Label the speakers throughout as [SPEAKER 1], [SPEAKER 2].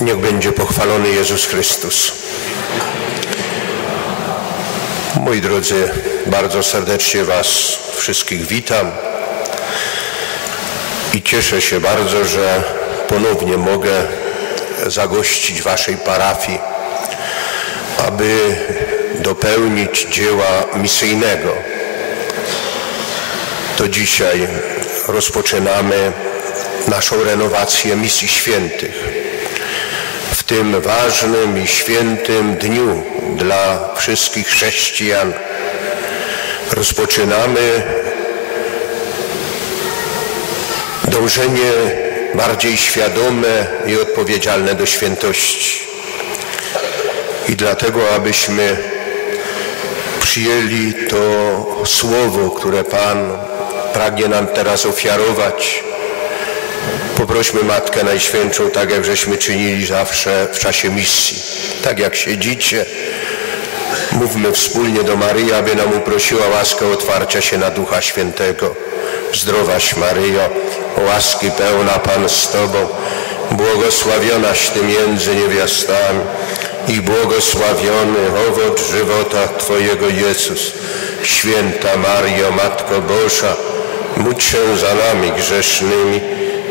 [SPEAKER 1] Niech będzie pochwalony Jezus Chrystus. Moi drodzy, bardzo serdecznie Was wszystkich witam i cieszę się bardzo, że ponownie mogę zagościć Waszej parafii, aby dopełnić dzieła misyjnego. To dzisiaj rozpoczynamy naszą renowację misji świętych w tym ważnym i świętym dniu dla wszystkich chrześcijan rozpoczynamy dążenie bardziej świadome i odpowiedzialne do świętości. I dlatego, abyśmy przyjęli to słowo, które Pan pragnie nam teraz ofiarować, Poprośmy Matkę Najświętszą, tak jak żeśmy czynili zawsze w czasie misji. Tak jak siedzicie, mówmy wspólnie do Maryi, aby nam uprosiła łaskę otwarcia się na Ducha Świętego. Zdrowaś Maryjo, łaski pełna Pan z Tobą, błogosławionaś Ty między niewiastami i błogosławiony owoc żywota Twojego Jezus. Święta Mario, Matko Boża, módl się za nami grzesznymi,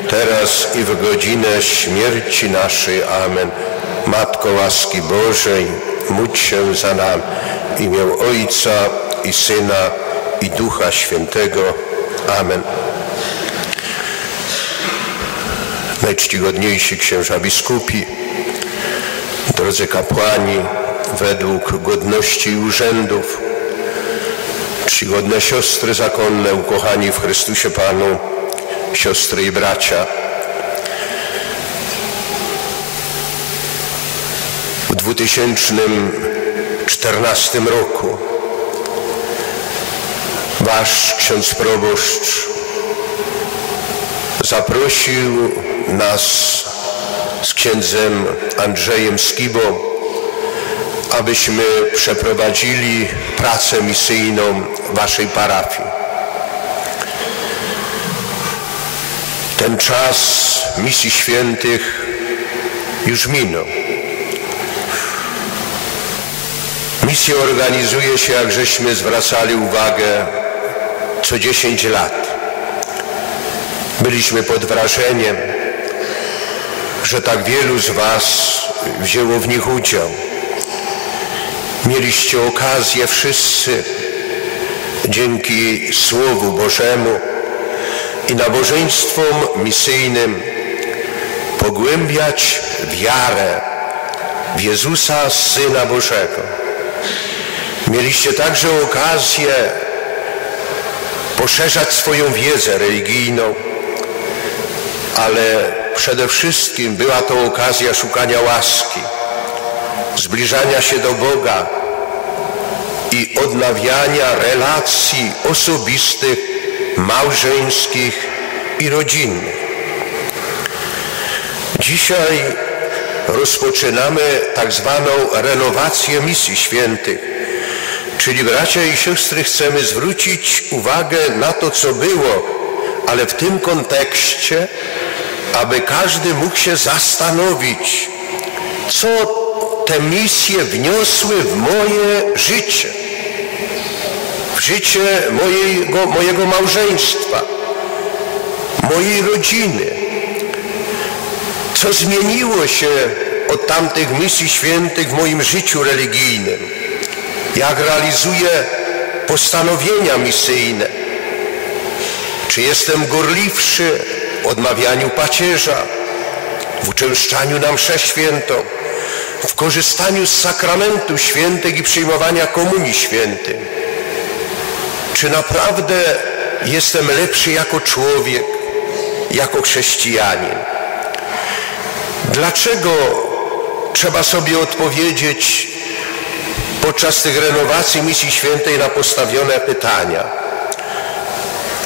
[SPEAKER 1] teraz i w godzinę śmierci naszej. Amen. Matko łaski Bożej, módl się za nami. W imię Ojca i Syna i Ducha Świętego. Amen. Najczcigodniejsi księża biskupi, drodzy kapłani, według godności i urzędów, czcigodne siostry zakonne, ukochani w Chrystusie Panu, siostry i bracia. W 2014 roku wasz ksiądz proboszcz zaprosił nas z księdzem Andrzejem Skibą, abyśmy przeprowadzili pracę misyjną waszej parafii. Ten czas misji świętych już minął. Misję organizuje się, jak żeśmy zwracali uwagę, co 10 lat. Byliśmy pod wrażeniem, że tak wielu z Was wzięło w nich udział. Mieliście okazję wszyscy dzięki Słowu Bożemu i nabożeństwom misyjnym pogłębiać wiarę w Jezusa, Syna Bożego. Mieliście także okazję poszerzać swoją wiedzę religijną, ale przede wszystkim była to okazja szukania łaski, zbliżania się do Boga i odnawiania relacji osobistych małżeńskich i rodzinnych. Dzisiaj rozpoczynamy tak zwaną renowację misji świętych, czyli bracia i siostry chcemy zwrócić uwagę na to, co było, ale w tym kontekście, aby każdy mógł się zastanowić, co te misje wniosły w moje życie życie mojego, mojego małżeństwa, mojej rodziny. Co zmieniło się od tamtych misji świętych w moim życiu religijnym? Jak realizuję postanowienia misyjne? Czy jestem gorliwszy w odmawianiu pacierza, w uczęszczaniu na mszę świętą, w korzystaniu z sakramentu świętych i przyjmowania komunii świętej? Czy naprawdę jestem lepszy jako człowiek, jako chrześcijanin? Dlaczego trzeba sobie odpowiedzieć podczas tych renowacji misji świętej na postawione pytania?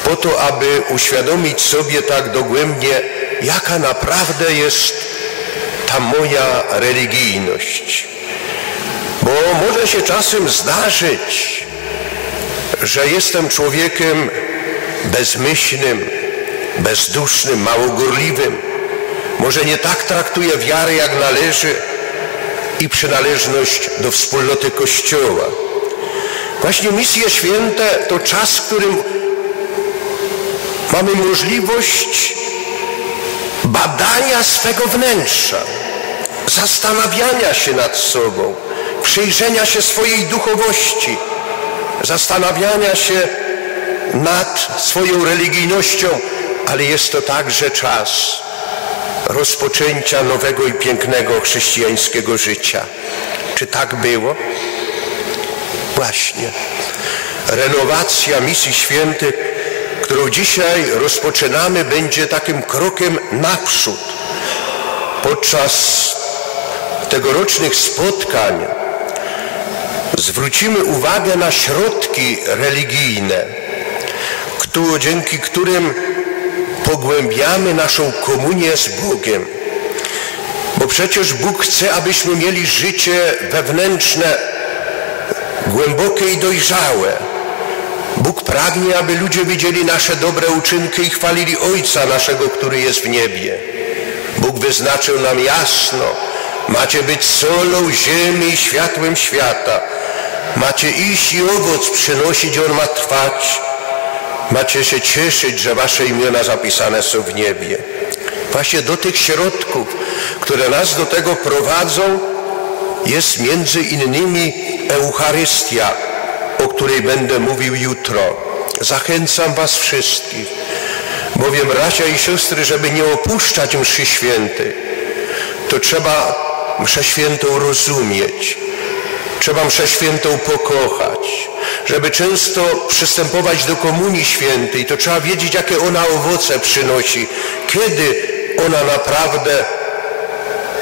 [SPEAKER 1] Po to, aby uświadomić sobie tak dogłębnie, jaka naprawdę jest ta moja religijność. Bo może się czasem zdarzyć, że jestem człowiekiem bezmyślnym, bezdusznym, małogorliwym, Może nie tak traktuje wiarę jak należy i przynależność do wspólnoty Kościoła. Właśnie misje święte to czas, w którym mamy możliwość badania swego wnętrza, zastanawiania się nad sobą, przyjrzenia się swojej duchowości, zastanawiania się nad swoją religijnością, ale jest to także czas rozpoczęcia nowego i pięknego chrześcijańskiego życia. Czy tak było? Właśnie. Renowacja misji świętych, którą dzisiaj rozpoczynamy, będzie takim krokiem naprzód. Podczas tegorocznych spotkań zwrócimy uwagę na środki religijne, dzięki którym pogłębiamy naszą komunię z Bogiem. Bo przecież Bóg chce, abyśmy mieli życie wewnętrzne, głębokie i dojrzałe. Bóg pragnie, aby ludzie widzieli nasze dobre uczynki i chwalili Ojca naszego, który jest w niebie. Bóg wyznaczył nam jasno, macie być solą ziemi i światłem świata. Macie iść i owoc przynosić, on ma trwać. Macie się cieszyć, że wasze imiona zapisane są w niebie. Właśnie do tych środków, które nas do tego prowadzą, jest między innymi Eucharystia, o której będę mówił jutro. Zachęcam was wszystkich, bowiem bracia i siostry, żeby nie opuszczać mszy świętej, to trzeba mszę świętą rozumieć, trzeba mszę świętą pokochać, żeby często przystępować do Komunii Świętej, to trzeba wiedzieć, jakie ona owoce przynosi, kiedy ona naprawdę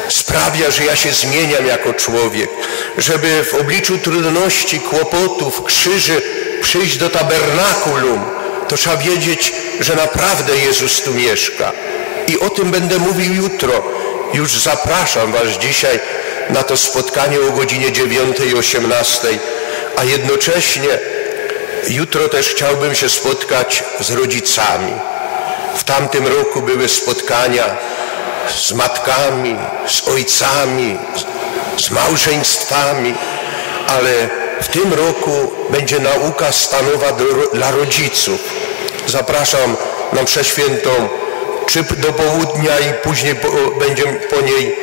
[SPEAKER 1] sprawia, że ja się zmieniam jako człowiek, żeby w obliczu trudności, kłopotów, krzyży przyjść do tabernakulum, to trzeba wiedzieć, że naprawdę Jezus tu mieszka. I o tym będę mówił jutro. Już zapraszam Was dzisiaj na to spotkanie o godzinie 9.18 a jednocześnie jutro też chciałbym się spotkać z rodzicami. W tamtym roku były spotkania z matkami, z ojcami, z małżeństwami, ale w tym roku będzie nauka stanowa dla rodziców. Zapraszam na mszę świętą czy do południa i później będzie po niej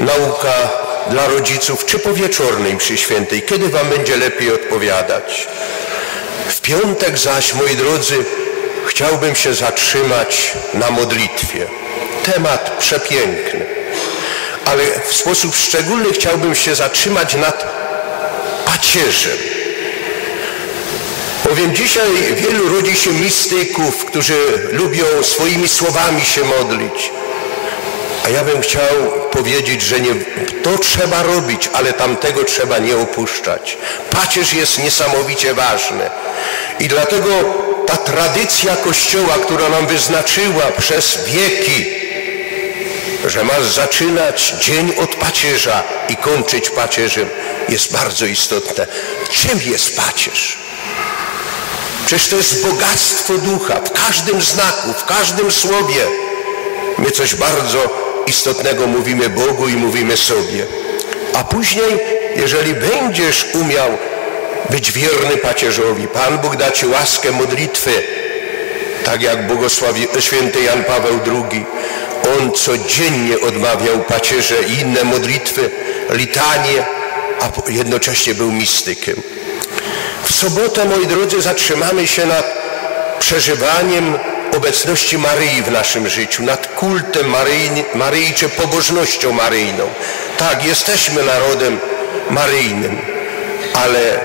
[SPEAKER 1] nauka dla rodziców, czy po wieczornej świętej, kiedy wam będzie lepiej odpowiadać. W piątek zaś, moi drodzy, chciałbym się zatrzymać na modlitwie. Temat przepiękny, ale w sposób szczególny chciałbym się zatrzymać nad pacierzem. Bowiem dzisiaj wielu rodzi się mistyków, którzy lubią swoimi słowami się modlić. A ja bym chciał powiedzieć, że nie, to trzeba robić, ale tamtego trzeba nie opuszczać. Pacierz jest niesamowicie ważny. I dlatego ta tradycja Kościoła, która nam wyznaczyła przez wieki, że masz zaczynać dzień od pacierza i kończyć pacierzem, jest bardzo istotne. Czym jest pacierz? Przecież to jest bogactwo ducha w każdym znaku, w każdym słowie. My coś bardzo istotnego mówimy Bogu i mówimy sobie. A później, jeżeli będziesz umiał być wierny pacierzowi, Pan Bóg da Ci łaskę modlitwy, tak jak błogosławi święty Jan Paweł II. On codziennie odmawiał pacierze i inne modlitwy, litanie, a jednocześnie był mistykiem. W sobotę, moi drodzy, zatrzymamy się nad przeżywaniem obecności Maryi w naszym życiu, nad kultem Maryi, czy pobożnością maryjną. Tak, jesteśmy narodem maryjnym, ale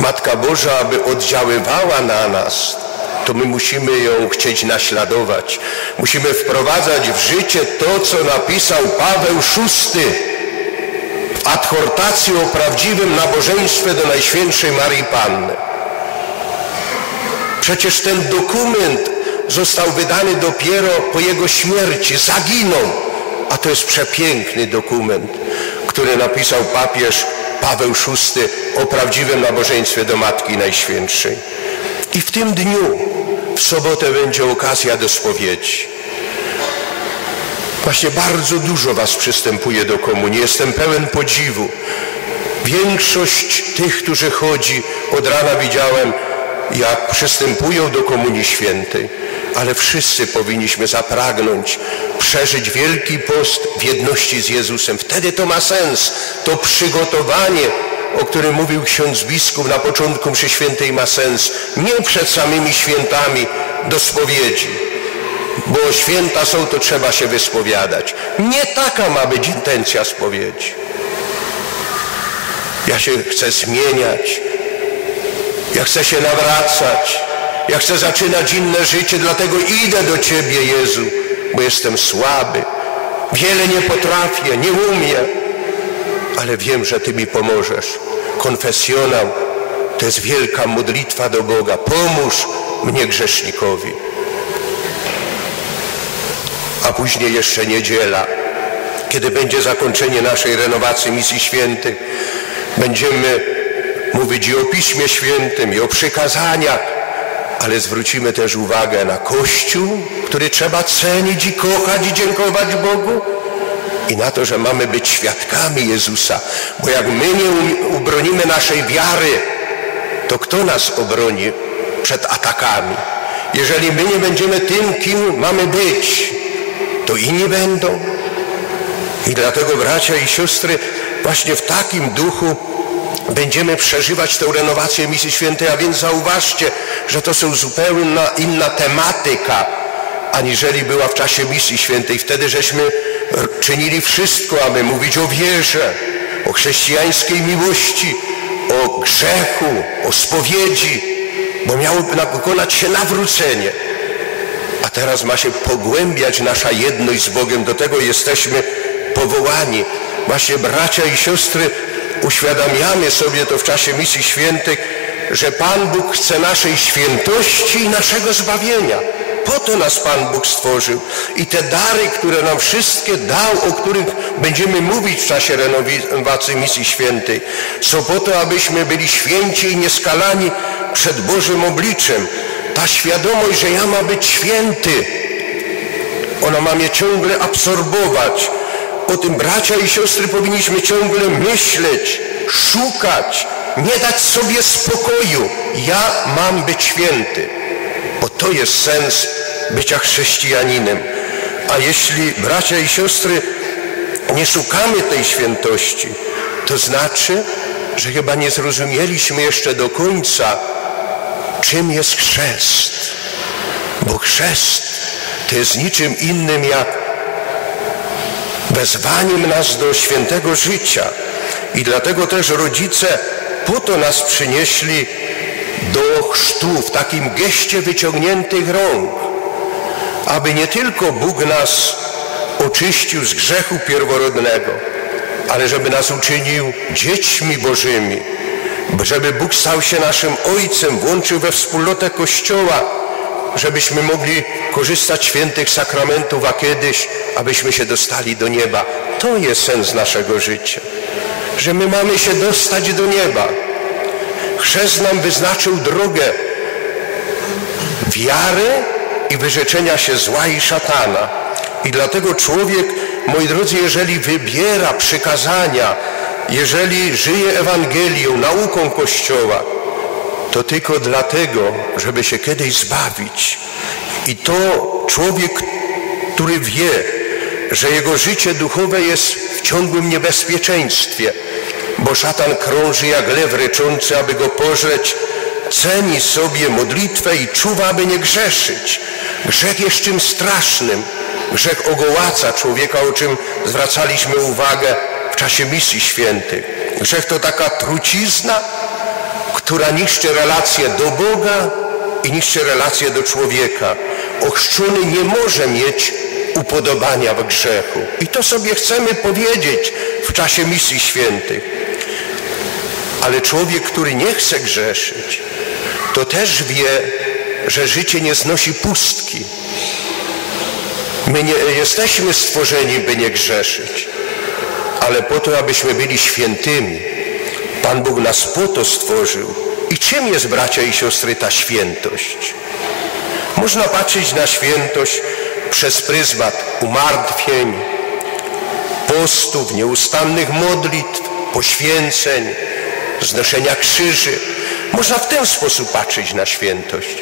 [SPEAKER 1] Matka Boża, aby oddziaływała na nas, to my musimy ją chcieć naśladować. Musimy wprowadzać w życie to, co napisał Paweł VI w adhortacji o prawdziwym nabożeństwie do Najświętszej Marii Panny. Przecież ten dokument został wydany dopiero po jego śmierci, zaginął. A to jest przepiękny dokument, który napisał papież Paweł VI o prawdziwym nabożeństwie do Matki Najświętszej. I w tym dniu, w sobotę będzie okazja do spowiedzi. Właśnie bardzo dużo was przystępuje do komunii. Jestem pełen podziwu. Większość tych, którzy chodzi, od rana widziałem, jak przystępują do Komunii Świętej, ale wszyscy powinniśmy zapragnąć przeżyć Wielki Post w jedności z Jezusem. Wtedy to ma sens. To przygotowanie, o którym mówił ksiądz biskup na początku mszy świętej ma sens. Nie przed samymi świętami do spowiedzi, bo święta są, to trzeba się wyspowiadać. Nie taka ma być intencja spowiedzi. Ja się chcę zmieniać. Ja chcę się nawracać. Ja chcę zaczynać inne życie, dlatego idę do Ciebie, Jezu, bo jestem słaby. Wiele nie potrafię, nie umiem, ale wiem, że Ty mi pomożesz. Konfesjonał to jest wielka modlitwa do Boga. Pomóż mnie grzesznikowi. A później jeszcze niedziela, kiedy będzie zakończenie naszej renowacji misji świętych. Będziemy mówić i o Piśmie Świętym, i o przykazaniach, ale zwrócimy też uwagę na Kościół, który trzeba cenić i kochać i dziękować Bogu i na to, że mamy być świadkami Jezusa, bo jak my nie ubronimy naszej wiary, to kto nas obroni przed atakami? Jeżeli my nie będziemy tym, kim mamy być, to inni będą. I dlatego bracia i siostry, właśnie w takim duchu będziemy przeżywać tę renowację misji świętej, a więc zauważcie, że to są zupełnie inna tematyka, aniżeli była w czasie misji świętej. Wtedy żeśmy czynili wszystko, aby mówić o wierze, o chrześcijańskiej miłości, o grzechu, o spowiedzi, bo miało dokonać się nawrócenie. A teraz ma się pogłębiać nasza jedność z Bogiem. Do tego jesteśmy powołani. Właśnie bracia i siostry, uświadamiamy sobie to w czasie misji świętych, że Pan Bóg chce naszej świętości i naszego zbawienia. Po to nas Pan Bóg stworzył. I te dary, które nam wszystkie dał, o których będziemy mówić w czasie renowacji misji świętej, są po to, abyśmy byli święci i nieskalani przed Bożym obliczem. Ta świadomość, że ja mam być święty, ona ma mnie ciągle absorbować. O tym bracia i siostry powinniśmy ciągle myśleć, szukać, nie dać sobie spokoju. Ja mam być święty, bo to jest sens bycia chrześcijaninem. A jeśli bracia i siostry nie szukamy tej świętości, to znaczy, że chyba nie zrozumieliśmy jeszcze do końca, czym jest chrzest. Bo chrzest to jest niczym innym jak wezwaniem nas do świętego życia. I dlatego też rodzice po to nas przynieśli do chrztu w takim geście wyciągniętych rąk, aby nie tylko Bóg nas oczyścił z grzechu pierworodnego, ale żeby nas uczynił dziećmi Bożymi, żeby Bóg stał się naszym Ojcem, włączył we wspólnotę Kościoła, żebyśmy mogli korzystać świętych sakramentów, a kiedyś, abyśmy się dostali do nieba. To jest sens naszego życia, że my mamy się dostać do nieba. Chrzest nam wyznaczył drogę wiary i wyrzeczenia się zła i szatana. I dlatego człowiek, moi drodzy, jeżeli wybiera przykazania, jeżeli żyje Ewangelią, nauką Kościoła, to tylko dlatego, żeby się kiedyś zbawić. I to człowiek, który wie, że jego życie duchowe jest w ciągłym niebezpieczeństwie, bo szatan krąży jak lew ryczący, aby go pożreć, ceni sobie modlitwę i czuwa, aby nie grzeszyć. Grzech jest czym strasznym. Grzech ogołaca człowieka, o czym zwracaliśmy uwagę w czasie misji świętych. Grzech to taka trucizna, która niszczy relacje do Boga i niszczy relacje do człowieka. Ochrzczony nie może mieć upodobania w grzechu. I to sobie chcemy powiedzieć w czasie misji świętych. Ale człowiek, który nie chce grzeszyć, to też wie, że życie nie znosi pustki. My nie jesteśmy stworzeni, by nie grzeszyć, ale po to, abyśmy byli świętymi. Pan Bóg nas po to stworzył. I czym jest, bracia i siostry, ta świętość? Można patrzeć na świętość przez pryzmat umartwień, postów, nieustannych modlitw, poświęceń, znoszenia krzyży. Można w ten sposób patrzeć na świętość,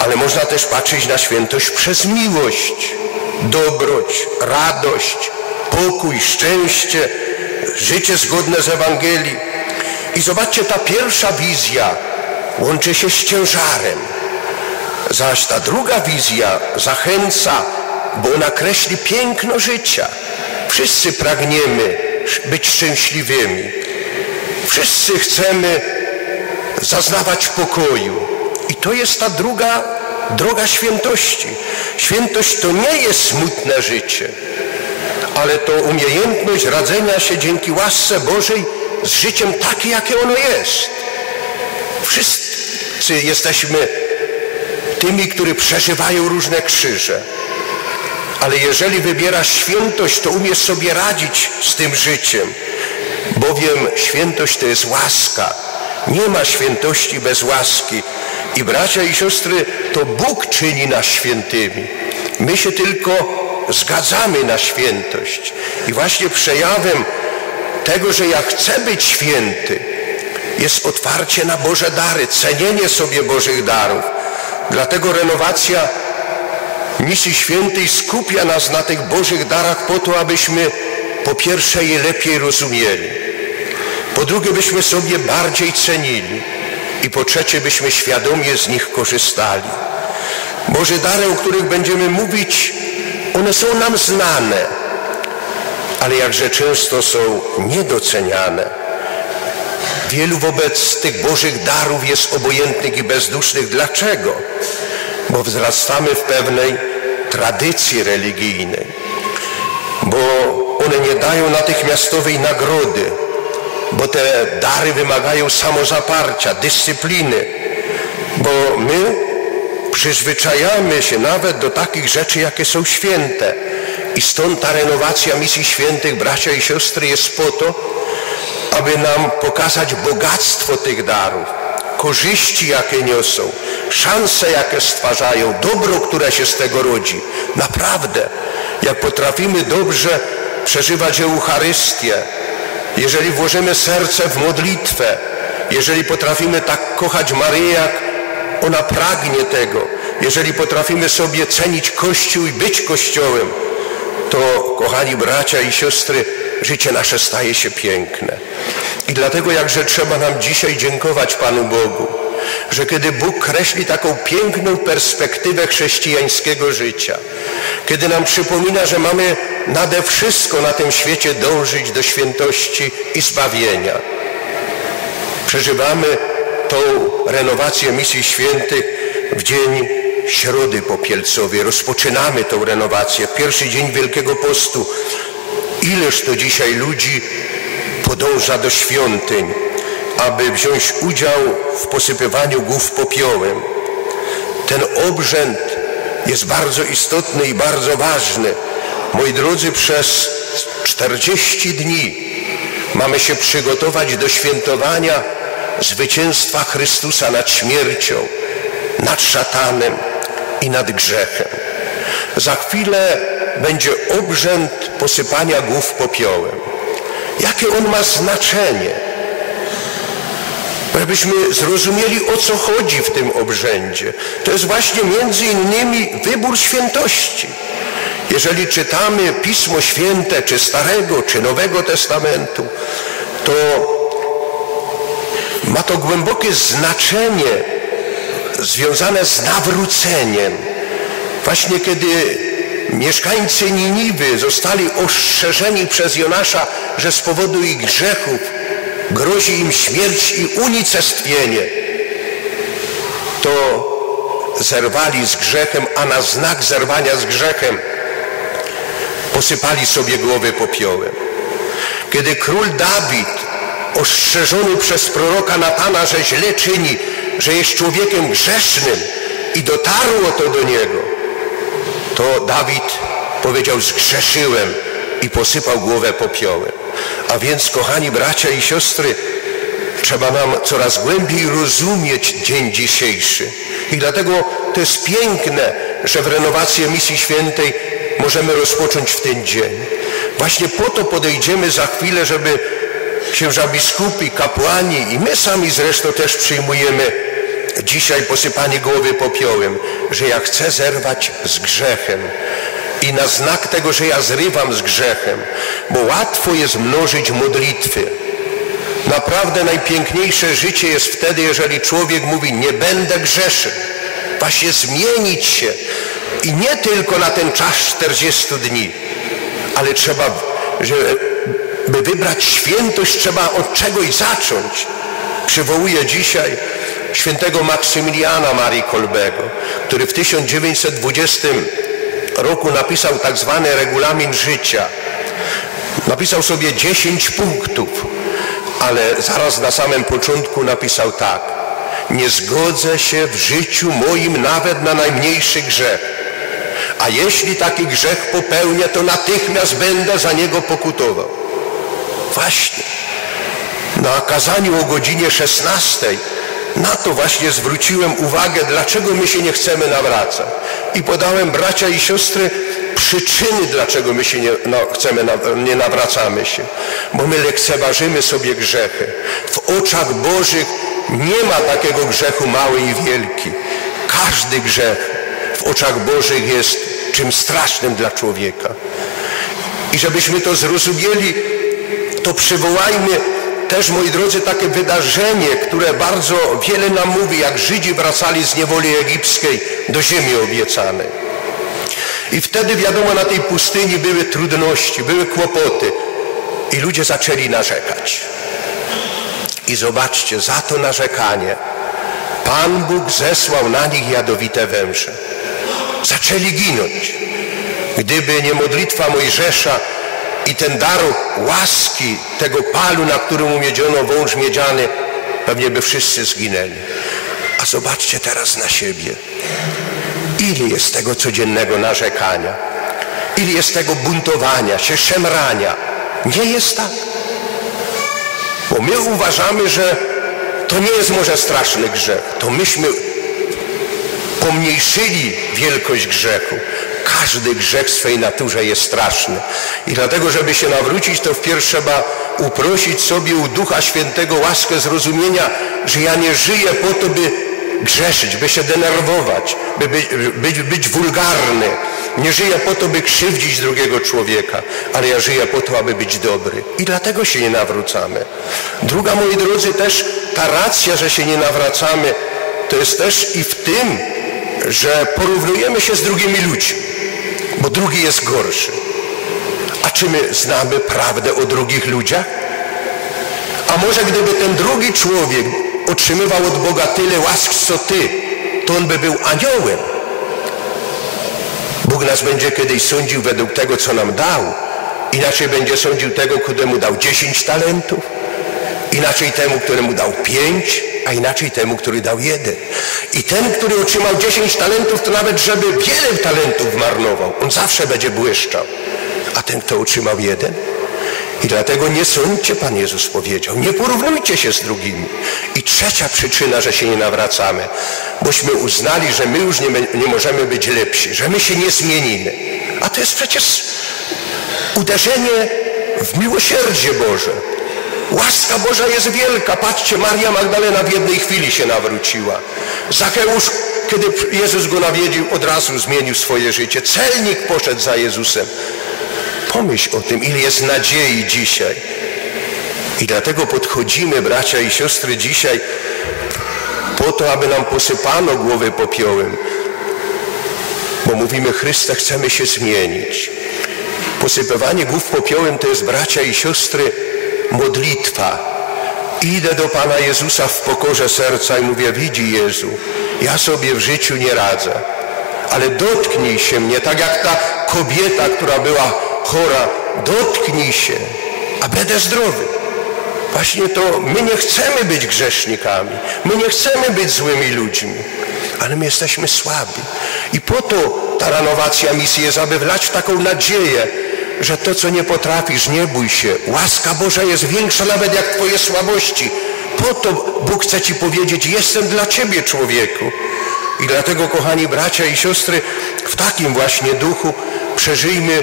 [SPEAKER 1] ale można też patrzeć na świętość przez miłość, dobroć, radość, pokój, szczęście, życie zgodne z Ewangelii. I zobaczcie, ta pierwsza wizja łączy się z ciężarem, zaś ta druga wizja zachęca, bo ona kreśli piękno życia. Wszyscy pragniemy być szczęśliwymi. Wszyscy chcemy zaznawać pokoju. I to jest ta druga droga świętości. Świętość to nie jest smutne życie, ale to umiejętność radzenia się dzięki łasce Bożej z życiem takie, jakie ono jest. Wszyscy jesteśmy tymi, którzy przeżywają różne krzyże. Ale jeżeli wybierasz świętość, to umiesz sobie radzić z tym życiem, bowiem świętość to jest łaska. Nie ma świętości bez łaski. I bracia i siostry, to Bóg czyni nas świętymi. My się tylko zgadzamy na świętość. I właśnie przejawem tego, że ja chcę być święty, jest otwarcie na Boże dary, cenienie sobie Bożych darów. Dlatego renowacja misji świętej skupia nas na tych Bożych darach po to, abyśmy po pierwsze je lepiej rozumieli, po drugie byśmy sobie bardziej cenili i po trzecie byśmy świadomie z nich korzystali. Boże dary, o których będziemy mówić, one są nam znane, ale jakże często są niedoceniane. Wielu wobec tych Bożych darów jest obojętnych i bezdusznych. Dlaczego? Bo wzrastamy w pewnej tradycji religijnej, bo one nie dają natychmiastowej nagrody, bo te dary wymagają samozaparcia, dyscypliny, bo my przyzwyczajamy się nawet do takich rzeczy, jakie są święte. I stąd ta renowacja misji świętych, bracia i siostry, jest po to, aby nam pokazać bogactwo tych darów, korzyści, jakie niosą, szanse, jakie stwarzają, dobro, które się z tego rodzi. Naprawdę, jak potrafimy dobrze przeżywać Eucharystię, jeżeli włożymy serce w modlitwę, jeżeli potrafimy tak kochać Maryję, jak ona pragnie tego, jeżeli potrafimy sobie cenić Kościół i być Kościołem, to kochani bracia i siostry, życie nasze staje się piękne. I dlatego jakże trzeba nam dzisiaj dziękować Panu Bogu, że kiedy Bóg kreśli taką piękną perspektywę chrześcijańskiego życia, kiedy nam przypomina, że mamy nade wszystko na tym świecie dążyć do świętości i zbawienia. Przeżywamy tą renowację misji świętych w dzień Środy Popielcowej. Rozpoczynamy tą renowację. Pierwszy dzień Wielkiego Postu. Ileż to dzisiaj ludzi podąża do świątyń, aby wziąć udział w posypywaniu głów popiołem. Ten obrzęd jest bardzo istotny i bardzo ważny. Moi drodzy, przez 40 dni mamy się przygotować do świętowania zwycięstwa Chrystusa nad śmiercią, nad szatanem i nad grzechem. Za chwilę będzie obrzęd posypania głów popiołem. Jakie on ma znaczenie? Żebyśmy zrozumieli, o co chodzi w tym obrzędzie. To jest właśnie między innymi wybór świętości. Jeżeli czytamy Pismo Święte, czy Starego, czy Nowego Testamentu, to ma to głębokie znaczenie związane z nawróceniem. Właśnie kiedy mieszkańcy Niniwy zostali ostrzeżeni przez Jonasza, że z powodu ich grzechów grozi im śmierć i unicestwienie, to zerwali z grzechem, a na znak zerwania z grzechem posypali sobie głowy popiołem. Kiedy król Dawid, ostrzeżony przez proroka Natana, że źle czyni, że jest człowiekiem grzesznym i dotarło to do niego, to Dawid powiedział, zgrzeszyłem i posypał głowę popiołem. A więc, kochani bracia i siostry, trzeba nam coraz głębiej rozumieć dzień dzisiejszy. I dlatego to jest piękne, że w renowację misji świętej możemy rozpocząć w ten dzień. Właśnie po to podejdziemy za chwilę, żeby księża biskupi, kapłani i my sami zresztą też przyjmujemy dzisiaj posypanie głowy popiołem, że ja chcę zerwać z grzechem. I na znak tego, że ja zrywam z grzechem, bo łatwo jest mnożyć modlitwy. Naprawdę najpiękniejsze życie jest wtedy, jeżeli człowiek mówi, nie będę grzeszył. Właśnie zmienić się. I nie tylko na ten czas 40 dni, ale trzeba, żeby wybrać świętość, trzeba od czegoś zacząć. Przywołuję dzisiaj świętego Maksymiliana Marii Kolbego, który w 1920 roku napisał tak zwany regulamin życia. Napisał sobie 10 punktów, ale zaraz na samym początku napisał tak. Nie zgodzę się w życiu moim nawet na najmniejszy grzech. A jeśli taki grzech popełnię, to natychmiast będę za niego pokutował. Właśnie. Na kazaniu o godzinie 16 na to właśnie zwróciłem uwagę, dlaczego my się nie chcemy nawracać. I podałem bracia i siostry przyczyny, dlaczego my się nie no, chcemy, nie nawracamy się. Bo my lekceważymy sobie grzechy. W oczach Bożych nie ma takiego grzechu mały i wielki. Każdy grzech w oczach Bożych jest czymś strasznym dla człowieka. I żebyśmy to zrozumieli, to przywołajmy też, moi drodzy, takie wydarzenie, które bardzo wiele nam mówi, jak Żydzi wracali z niewoli egipskiej do ziemi obiecanej. I wtedy, wiadomo, na tej pustyni były trudności, były kłopoty i ludzie zaczęli narzekać. I zobaczcie, za to narzekanie Pan Bóg zesłał na nich jadowite węże. Zaczęli ginąć. Gdyby nie modlitwa Mojżesza, i ten dar łaski tego palu, na którym umiedziono wąż miedziany, pewnie by wszyscy zginęli. A zobaczcie teraz na siebie. Ile jest tego codziennego narzekania? Ile jest tego buntowania się, szemrania? Nie jest tak. Bo my uważamy, że to nie jest może straszny grzech. To myśmy pomniejszyli wielkość grzechu. Każdy grzech w swej naturze jest straszny. I dlatego, żeby się nawrócić, to wpierw trzeba uprosić sobie u Ducha Świętego łaskę zrozumienia, że ja nie żyję po to, by grzeszyć, by się denerwować, by być, być, być wulgarny. Nie żyję po to, by krzywdzić drugiego człowieka, ale ja żyję po to, aby być dobry. I dlatego się nie nawrócamy. Druga, moi drodzy, też ta racja, że się nie nawracamy, to jest też i w tym, że porównujemy się z drugimi ludźmi bo drugi jest gorszy. A czy my znamy prawdę o drugich ludziach? A może gdyby ten drugi człowiek otrzymywał od Boga tyle łask, co ty, to on by był aniołem. Bóg nas będzie kiedyś sądził według tego, co nam dał. Inaczej będzie sądził tego, któremu dał 10 talentów. Inaczej temu, któremu dał 5 a inaczej temu, który dał jeden. I ten, który otrzymał dziesięć talentów, to nawet żeby wiele talentów marnował, on zawsze będzie błyszczał. A ten, kto otrzymał jeden, i dlatego nie sądźcie, Pan Jezus powiedział, nie porównujcie się z drugimi. I trzecia przyczyna, że się nie nawracamy, bośmy uznali, że my już nie, nie możemy być lepsi, że my się nie zmienimy. A to jest przecież uderzenie w miłosierdzie Boże. Łaska Boża jest wielka. Patrzcie, Maria Magdalena w jednej chwili się nawróciła. Zacheusz, kiedy Jezus go nawiedził, od razu zmienił swoje życie. Celnik poszedł za Jezusem. Pomyśl o tym, ile jest nadziei dzisiaj. I dlatego podchodzimy, bracia i siostry, dzisiaj po to, aby nam posypano głowy popiołem. Bo mówimy, Chryste, chcemy się zmienić. Posypywanie głów popiołem to jest, bracia i siostry, modlitwa. Idę do Pana Jezusa w pokorze serca i mówię, widzi Jezu, ja sobie w życiu nie radzę, ale dotknij się mnie, tak jak ta kobieta, która była chora, dotknij się, a będę zdrowy. Właśnie to my nie chcemy być grzesznikami, my nie chcemy być złymi ludźmi, ale my jesteśmy słabi. I po to ta renowacja misji jest, aby wlać taką nadzieję, że to, co nie potrafisz, nie bój się. Łaska Boża jest większa nawet jak Twoje słabości. Po to Bóg chce Ci powiedzieć, jestem dla Ciebie człowieku. I dlatego, kochani bracia i siostry, w takim właśnie duchu przeżyjmy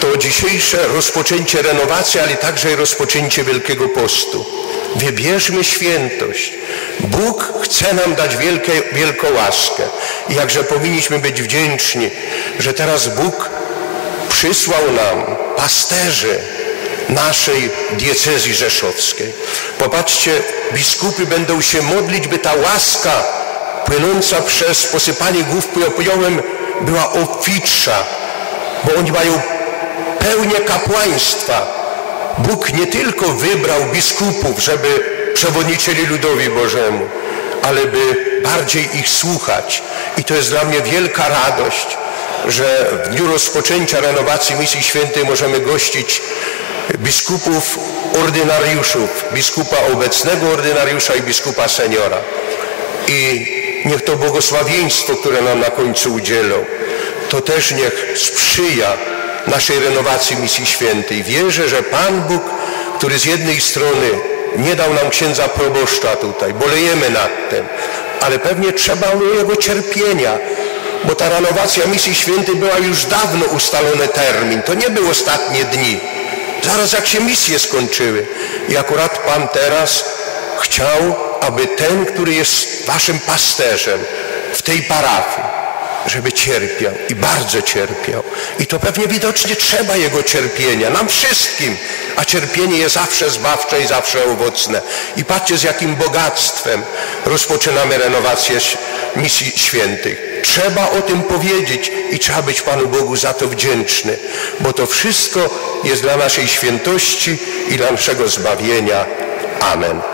[SPEAKER 1] to dzisiejsze rozpoczęcie renowacji, ale także rozpoczęcie Wielkiego Postu. Wybierzmy świętość. Bóg chce nam dać wielkie, wielką łaskę. I jakże powinniśmy być wdzięczni, że teraz Bóg przysłał nam pasterzy naszej diecezji rzeszowskiej. Popatrzcie, biskupy będą się modlić, by ta łaska płynąca przez posypanie głów popiołem była obfitsza, bo oni mają pełnię kapłaństwa. Bóg nie tylko wybrał biskupów, żeby przewodniczyli ludowi Bożemu, ale by bardziej ich słuchać. I to jest dla mnie wielka radość, że w dniu rozpoczęcia renowacji misji świętej możemy gościć biskupów ordynariuszów, biskupa obecnego ordynariusza i biskupa seniora. I niech to błogosławieństwo, które nam na końcu udzielą, to też niech sprzyja naszej renowacji misji świętej. Wierzę, że Pan Bóg, który z jednej strony nie dał nam księdza proboszcza tutaj, bolejemy nad tym, ale pewnie trzeba jego cierpienia, bo ta renowacja misji świętej była już dawno ustalony termin. To nie były ostatnie dni. Zaraz jak się misje skończyły. I akurat Pan teraz chciał, aby ten, który jest waszym pasterzem w tej parafii, żeby cierpiał i bardzo cierpiał. I to pewnie widocznie trzeba jego cierpienia, nam wszystkim, a cierpienie jest zawsze zbawcze i zawsze owocne. I patrzcie z jakim bogactwem rozpoczynamy renowację misji świętych. Trzeba o tym powiedzieć i trzeba być Panu Bogu za to wdzięczny, bo to wszystko jest dla naszej świętości i dla naszego zbawienia. Amen.